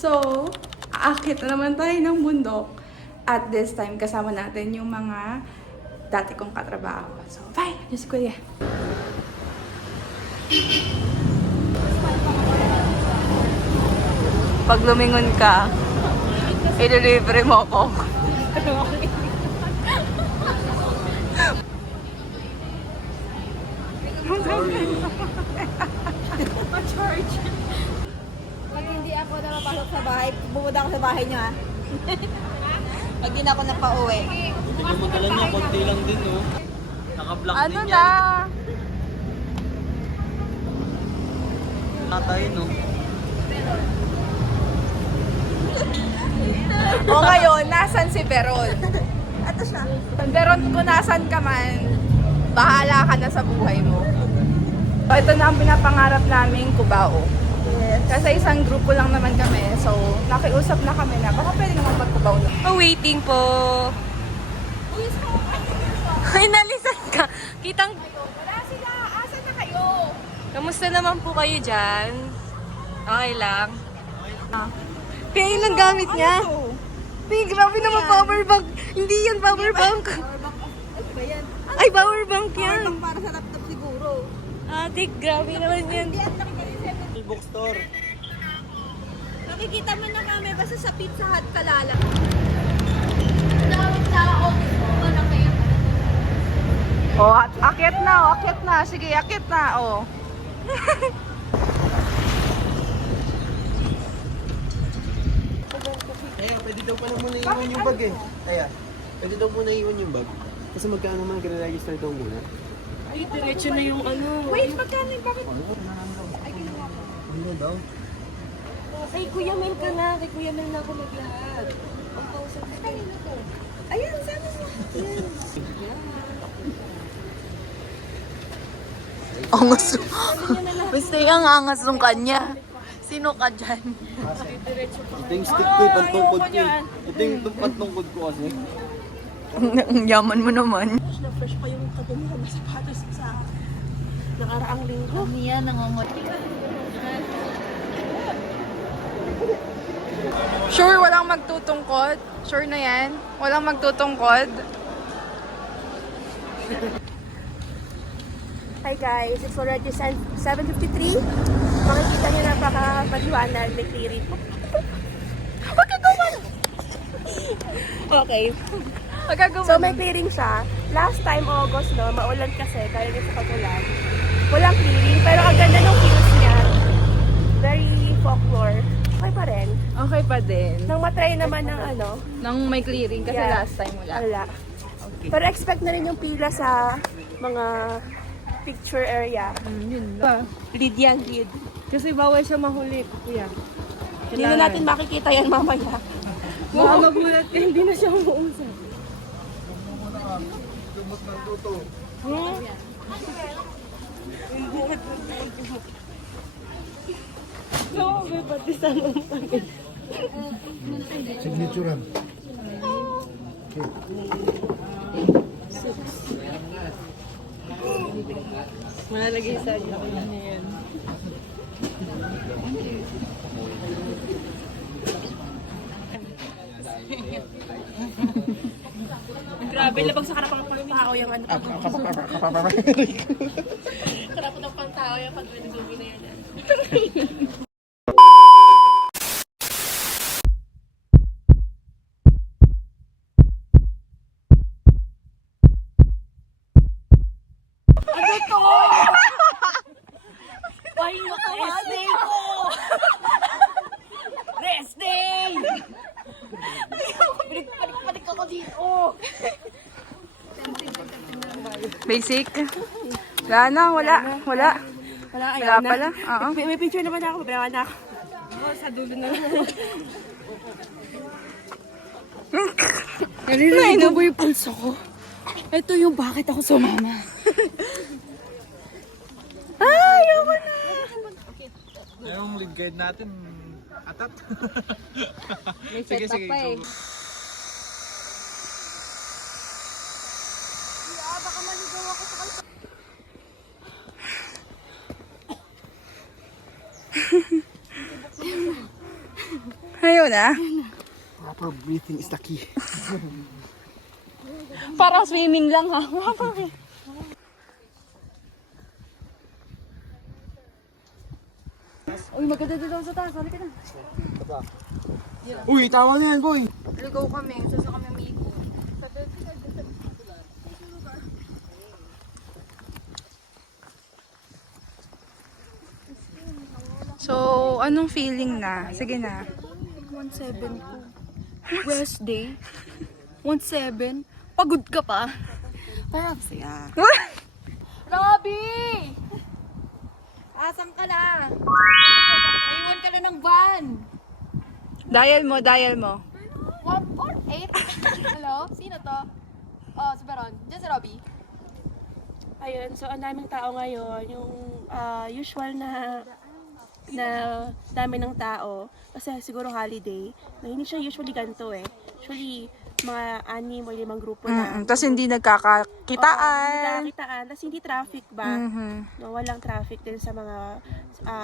So, aakit na naman tayo ng bundok. At this time, kasama natin yung mga dati kong katrabaho. So, bye! Diyos ko yan. Pag lumingon ka, i-delivery mo ako. Charge. Pag hindi ako nakapasok sa bahay, bumunda ako sa bahay niyo ha. Pag hindi ako napauwi. Hindi mo dala niya, konti lang din, no? Naka-block Ano din na? yan. Tatay, no? O ngayon, nasan si Veron? Ito siya. Veron, kung nasan ka man, bahala ka na sa buhay mo. So, ito na ang pinapangarap naming Cubao. Yes. Kasi isang grupo lang naman kami, so nakiusap na kami na baka pwede naman mag-Cubao na. Waiting po. Ay, nalisan ka. Kitang... Wala sila! Asan na kayo? Kamusta naman po kayo dyan? Okay lang. Kaya yun ang gamit niya. Ay, grabe naman power bank. Hindi yan power bank. Ano ba yan? Ay, power bank yan. Powerbank para sa laptop siguro. Ate, grabe naman yan. Hindi at nakikita Bookstore. Nakikita mo na kami basta sa Pizza Hut kalala. Oh, akyat na, oh, akyat na. Sige, akyat na, oh. Kaya, pwede daw pala muna iwan yung bag eh. Kaya, pwede daw muna iwan yung bag. Kasi magkano man, kina-register daw muna. Ay, diretso na yung ano. Wait, magkano yung bakit? Ano daw? Kay Kuya Mel ka na. Kay Kuya Mel na ako maglahat. Ang kausap ko. Kanina to. Ayan, sana mo. Angas. Basta yung angas ng kanya. Sino ka dyan? Ito yung stick ko, pantungkod ko. Ito yung pantungkod ko kasi. Ang yaman mo naman. Fresh pa yung kadumi ng sapatos sa nakaraang linggo. Niya nangongot. Sure, walang magtutungkod? Sure na yan? Walang magtutungkod? Hi guys, it's already 7:53. Makikita niyo napaka-maliwanag, may clearing. Huwag ka gumano! Okay. So may clearing siya. Last time August, no, maulan kasi, kaya niya sa pagulan. Walang clearing, pero ang ganda ng views niya. Very folklore. Okay pa rin. Okay pa din. Nang matry naman ng ano, Nang may clearing kasi Yeah. last time wala. wala. Pero expect na rin yung pila sa mga picture area. Yun lang. Lead yan, lead. Kasi bawal siya mahuli, kuya. Hindi na natin makikita yan mamaya. Baka magulat ka, hindi na siya umuusap. No, may pati sa naman. Signaturean. Malalagay sa iyo. Ano yan? Grabe, labag sa karapan ng tao yung ano. Karapan ng tao yung pag-resume na yan. Rest day ko! Rest day! Panik ako dito. Basic? Wala na, wala. Wala. Wala, Wala pala. Oo. May picture naman ako, pero na ako. Sa dulo na lang. Narinig mo yung pulso ko. Ito yung bakit ako sumama. Ayoko na! Yung lead guide natin, atat. May Sige, setup sige, pa eh. go. Ayun na. Proper breathing is the key. Parang swimming lang ha. Uy, maganda dito sa taas. Halika na. Uy, tawa na yan, boy! Ligaw kami. Sasa kami umiiko. So, anong feeling na? Sige na. 1-7 ko. Rest day. 1-7. Pagod ka pa. Parang siya. Robby! Asan ka na? Ayun ka na ng van. Dial mo. 148. Hello? Sino to? Oh, si Baron. Diyan si Robby. Ayun, so ang daming tao ngayon, yung usual na dami ng tao, kasi siguro holiday, na hindi siya usually ganito eh. Usually, mga 6 o 5 grupo na. Tapos hindi nagkakakitaan. Nagkakakitaan, tapos hindi traffic ba? No, walang traffic din sa mga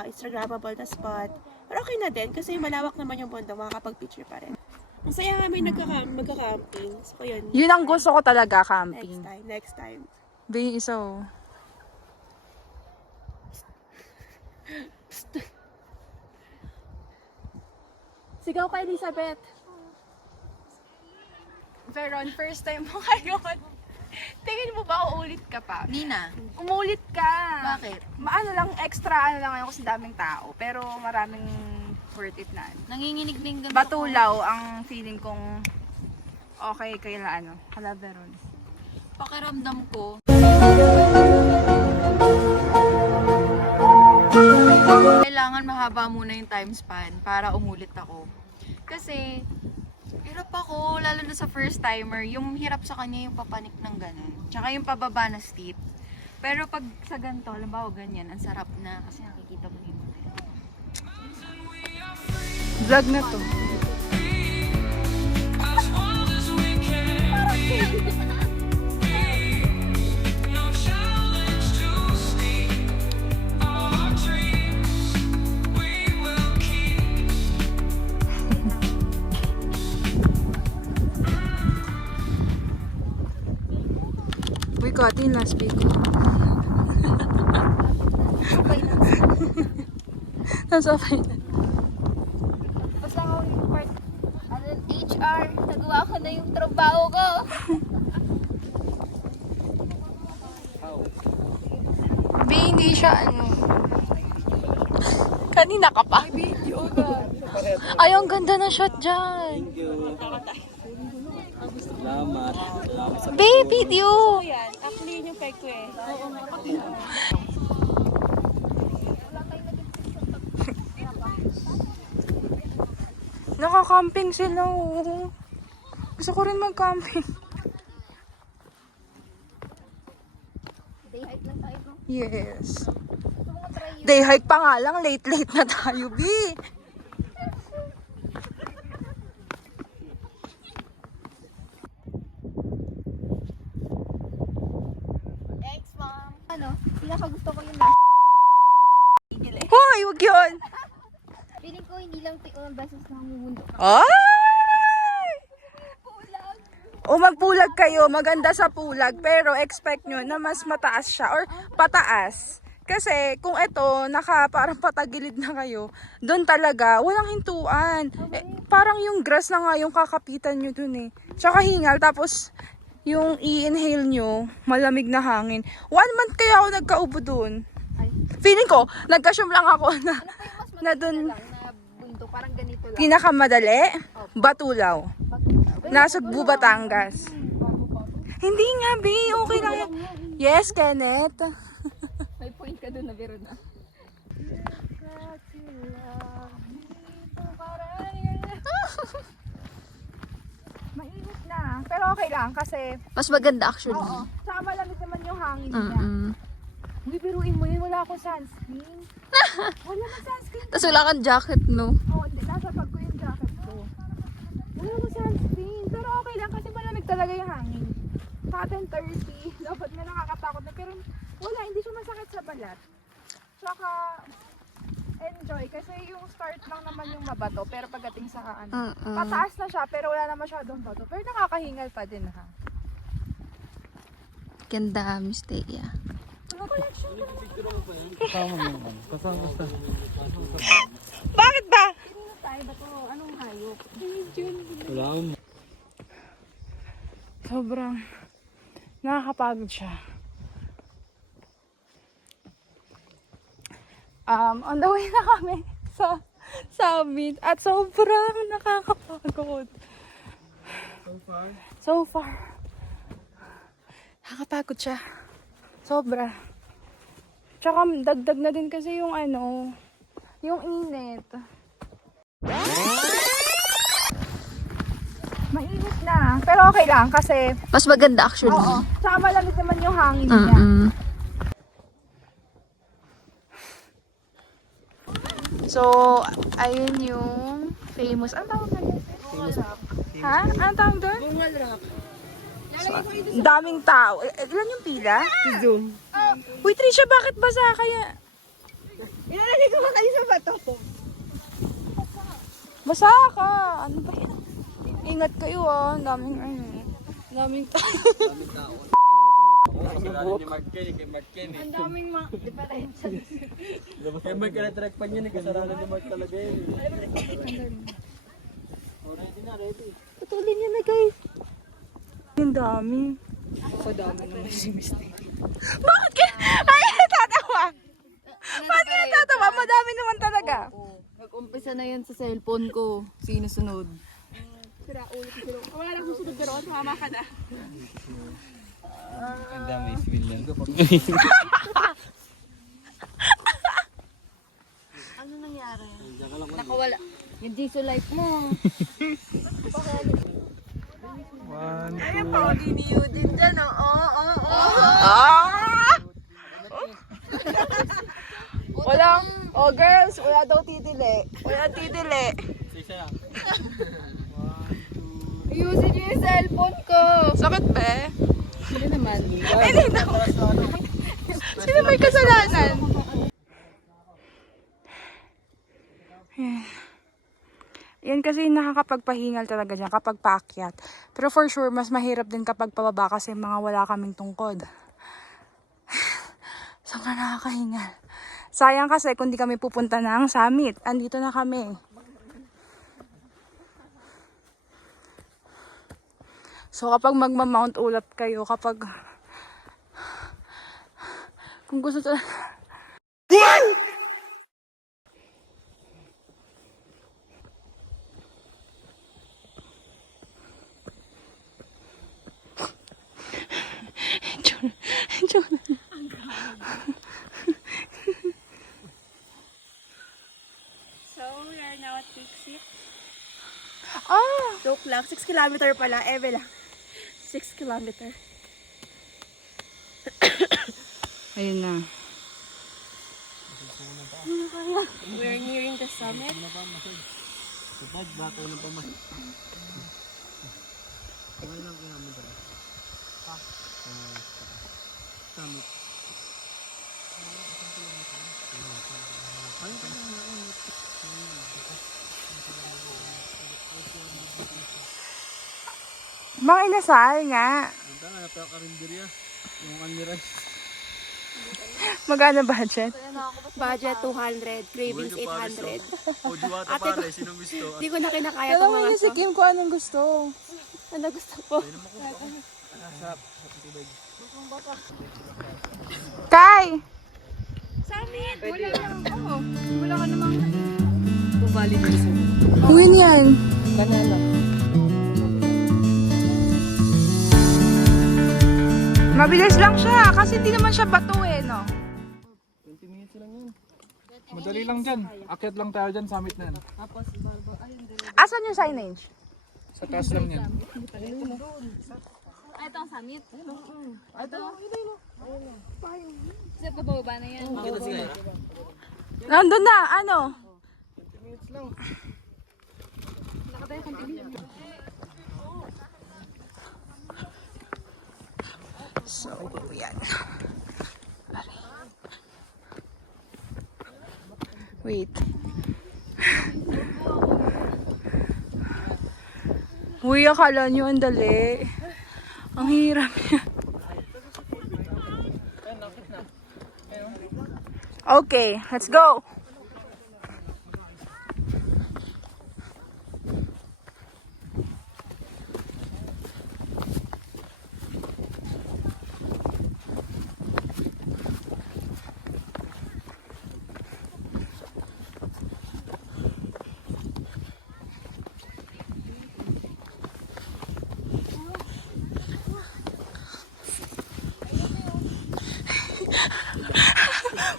Instagrammable na spot. Pero okay na din, kasi malawak naman yung bundok, makakapag-picture pa rin. Ang saya nga may magka-camping. So, yun. Yun ang gusto ko talaga, camping. Next time. Di isa oh. Sigaw ka, Elizabeth. Veron, first time mo ngayon. Tingin mo ba uulit ka pa? Nina. Umulit ka. Bakit? Ano lang, extra ano lang ngayon kasi daming tao. Pero maraming worth it na. Nanginginig din ganito. Batulaw ang feeling kong okay kaila kala Veron. Pakiramdam ko. Kailangan mahaba muna yung time span para umulit ako. Kasi, hirap ako, lalo na sa first timer, yung hirap sa kanya yung papanik ng ganun. Tsaka yung pababa na steep. Pero pag sa ganito, halimbawa ganyan, ang sarap na kasi nakikita mo yung Vlog na to. Uy, Kati, last week ko. Nasa final. Basta ako yung part, HR, nagawa ko na yung trabaho ko. Hindi siya Kanina ka pa. Ay, ang ganda na shot dyan. Salamat. Baby, video. Yan, actually yun yung peg ko eh. Nakakamping sila, oh. Gusto ko rin mag-camping. Day hike lang tayo, no? Yes. Day hike pa nga lang, late na tayo, B. Thanks, ma'am. Ano, pinakagusto ko yung last. Hoy, wag yun. Feeling ko hindi lang beses na humundok. Ay! O magpulag kayo, maganda sa pulag, pero expect nyo na mas mataas siya or pataas. Kasi kung ito, parang patagilid na kayo, doon talaga, walang hintuan. Parang yung grass na nga yung kakapitan nyo dun eh. Tsaka hingal, tapos yung i-inhale nyo, malamig na hangin. 1 month kaya ako nagkaubo dun. Feeling ko, nagka-shum lang ako na dun. Na bundok, parang ganito lang. Pinakamadali, Batulaw. Nasugbu, Batangas. Hindi nga, B. Okay lang yan. Yes, Kenneth. May point ka doon na biro na. Mainit na. Pero okay lang kasi, Mas maganda actually. saka malamig naman yung hangin niya. Hindi, biruin mo yun. Wala akong sunscreen. Wala na sunscreen. Tapos wala kang jacket, no? Oo, nasa bag ko yung jacket ko. Wala akong sunscreen. Pero okay lang kasi malamig talaga yung hangin. Sa 10:30, dapat na nakakatakot na. Pero wala, hindi siya masakit sa balat. Tsaka, enjoy kasi yung start lang naman yung mabato, pero pagdating sa ano, Mm-mm. pataas na siya, pero wala na masyadong bato. Pero nakakahingal pa din ha. Ganda, Miss Thea. Bakit ba? Wala akong Sobrang nakakapagod siya. On the way na kami sa summit at sobrang nakakapagod. So far. Nakakapagod siya. Sobra. Tsaka dagdag na din kasi yung ano, yung init. Mainit na. Pero okay lang kasi, Mas maganda actually. oo. Tsaka malamig naman yung hangin niya. Mm-mm. So, ayun yung famous. Ano tawag na Ha? Ano tawag doon? Bungal Rock. Daming tao. Ilan yung pila? Zoom. Uy, Trisha, bakit basa kaya? Inalagay ko ba kayo sa bato? Basa ka. Ano ba yan? Ingat kayo ah. Ang daming ano. Ang daming tao. Ang daming Kaya magka-retract pa niya, kasalanan ni Mark talaga yun. Ready na, ready. Patuloy niyo na guys. Ang dami. Dami naman si Misty. Bakit ka? Ay, natatawa. Bakit ka natatawa? Madami naman talaga. Nag-umpisa na yan sa cellphone ko. Sinusunod. Wala lang gusto ko ron, mama ka na. Ang dami, civil yan. Ano nangyari? Nakawala. Yung diesel light mo. Ayun pa, diniyo din dyan. Walang, oh girls, wala daw titili. Wala titili. Ayusin niyo yung cellphone ko. Sakit ba? Hindi naman. Ay, hindi daw. Sino may kasalanan? Yan. Yan kasi nakakapagpahingal talaga dyan kapag paakyat. Pero for sure, mas mahirap din kapag pababa kasi mga wala kaming tungkod. Sobrang nakakahingal. Sayang kasi kung di kami pupunta ng summit. Andito na kami. So kapag magma-mount ulat kayo, kapag kung gusto to So, we are now at Peak 6. Ah! Joke lang, 6 kilometer pala. Eve lang. 6 kilometer. Ayun na. We're nearing the summit. Sabag, baka na pa mas. Okay lang kaya mo dala. Summit. Mga inasal nga. Punta nga, napaka-karinderya. Yung kandiran. Magkano budget? Budget 200, cravings 800. O, diwata Ate ko- pare, sinong gusto? Hindi ko na kinakaya Alam itong mo mga niya si to. Kim kung anong gusto. Ano gusto po? Kai! Summit! Wala lang ako. Wala ka namang... Bumalik ko sa Win yan. banana. Mabilis lang siya kasi hindi naman siya bato eh, no? 20 minutes lang yun. Madali lang dyan. Akyat lang tayo dyan, summit na yan. Asan yung signage? Sa taas lang yan. Ay, ito ang summit. Kasi pababa na yan. Kita si Kaya. Nandun na, ano? So, yan. Wait. Uy, akala nyo ang dali. Ang hirap niya. Okay, let's go.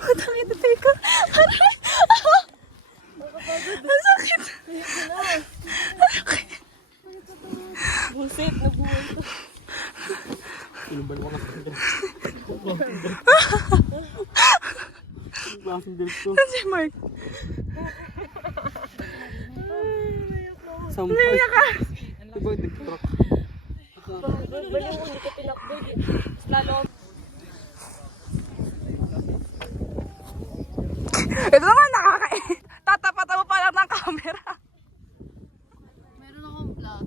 Matangin na tayo ko. Ang sakit. Buset, nabuhay to. Inuban mo kasi. Klaseng dirt to. Saan si Mark? Sampay. Diba yung truck? Baliw ko, hindi ko tinakbo. Lalo Ito naman tatapatan mo pa lang ng camera. Meron akong vlog.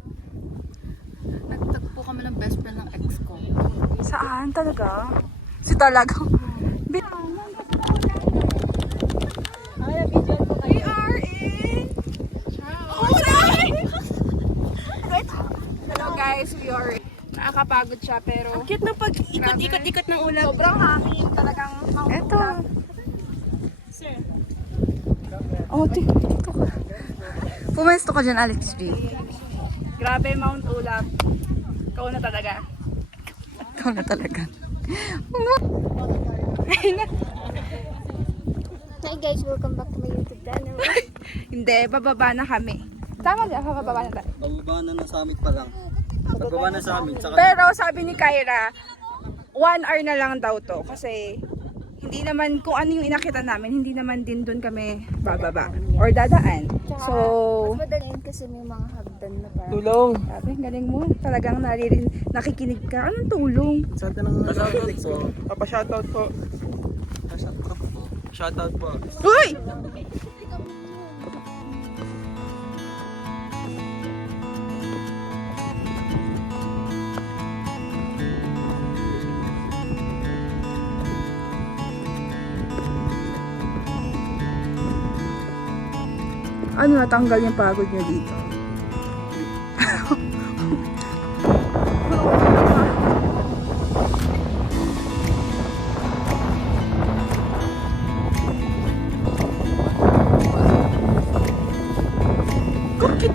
Nagtagpo kami ng best friend ng ex ko. Saan talaga? Si talaga. We are in Hello guys, we are in. Nakakapagod siya pero cute ng pag-ikot-ikot-ikot ng ulap. sobrang hangin talagang Eto. Sir. Oh, dito ka. Pumesto ka dyan, Alex G. Grabe, Mount Ulap. Ikaw na talaga. Ikaw na talaga. Hi guys, welcome back to my YouTube channel. Hindi, bababa na kami. Tama din, bababa na tayo. Bababa na ng summit pa lang. Bababa na sa amin. Tsaka Pero sabi ni Kyra, 1 hour na lang daw to. Kasi hindi naman, kung ano yung inakita namin, hindi naman din doon kami bababa. Or dadaan. So, Mas madaliin kasi may mga hagdan na parang. tulong. sabi, galing mo. Talagang nakikinig ka. Anong tulong? Sa atin ang shoutout po. Papa-shoutout po. Shoutout po. Uy! Ano, natanggal yung pagod niyo dito? Kukit!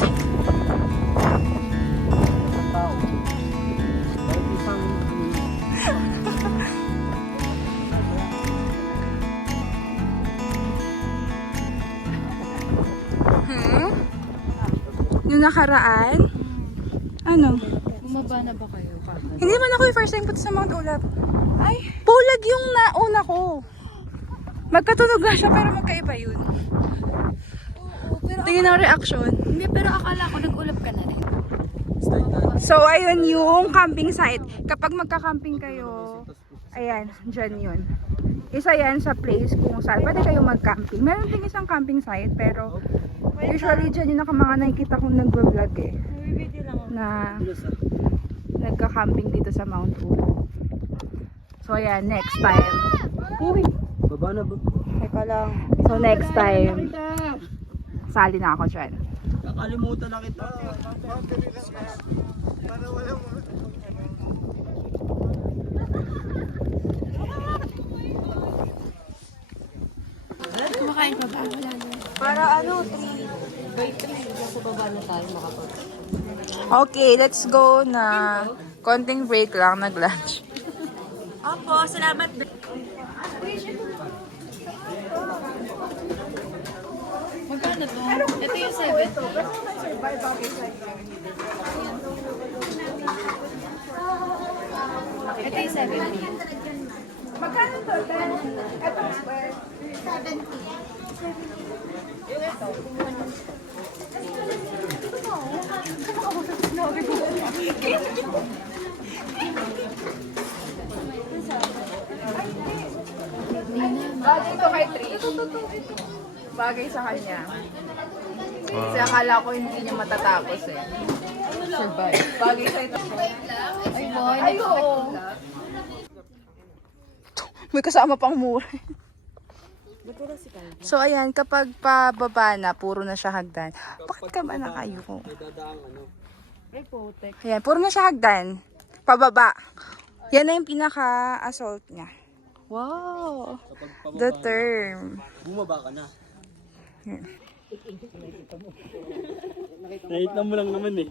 Yung nakaraan? Ano? Bumaba na ba kayo? Hindi man ako yung first time punta sa Mount Ulap. Ay, pulag yung nauna ko. Magkatunog lang siya pero magkaiba yun. Tingin ang reaction. Hindi, pero akala ko nag-ulap ka na rin. So, ayun yung camping site. Kapag magka-camping kayo, ayan, dyan yun. Isa yan sa place kung saan pwede kayo mag-camping. Meron din isang camping site, pero usually dyan yung mga nakikita kong nag-vlog eh. Na nagka-camping dito sa Mount Ulap. So, ayan, next time. Uy, Baba na ba? teka lang. So, next time, sali na ako dyan. Kakalimutan na kita. Kumakain pa ba? Wala na. Para ano, 3 by 3. Nasa baba na tayo makapag. Okay, let's go na konting break lang, nag-lunch. Opo, salamat. Magkano to? Ito yung 7. Ito yung 7. Magkano to? Ito, square. 70. Dito kay 3. Bagay sa kanya. Kasi akala ko hindi niya matatapos eh. Survive. Bagay sa ito. Ay, boy. Ay, oo. May kasama pang mura. So ayan, kapag pababa na, puro na siya hagdan. Bakit ka ba nakayo? Ayan, puro na siya hagdan. Pababa. Yan na yung pinaka-assault niya. Wow! The term. Bumaba ka na. Nakita mo lang naman eh.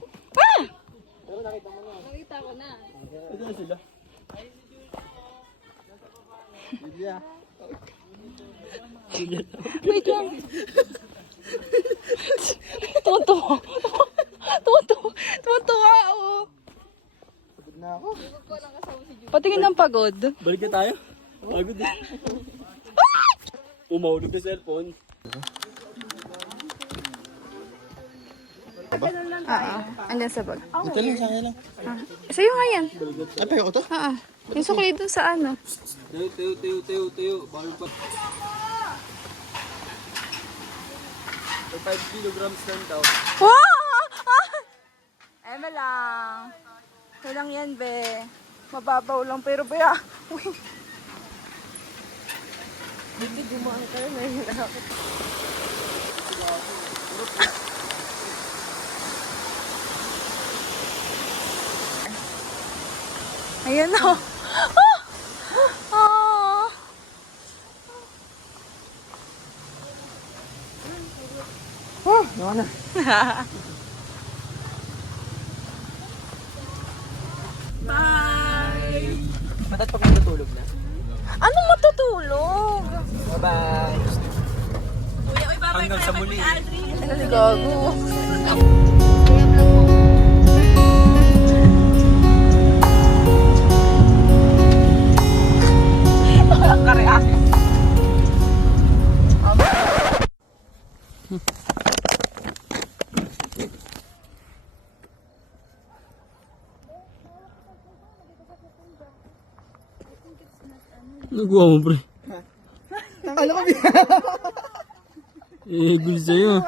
Nakita ko na. Ito na sila. Wait lang. Tuwa-tuwa. Tuwa-tuwa. Tuwa-tuwa, oh. Patingin ng pagod. Balik na tayo. Pagod eh. Umahulog na cellphone. Andyan sa bag. Ito lang, sa akin lang. Sa'yo nga yan. Ay, payo ko to? Yung sukli dun sa ano. Tayo. Bago pa. 5 kilograms lang daw. Wow! Eme lang. Walang yan, be. Mababaw lang, pero be, Uy. Hindi gumaan ka na yun. Ayan na. Oh. Ba't pag natutulog na? Anong matutulog? Bye-bye. Hanggang sa muli. Ano gago? Kare-ake. Nagawa mo pre. Ano kami? Eh, gusto sa'yo.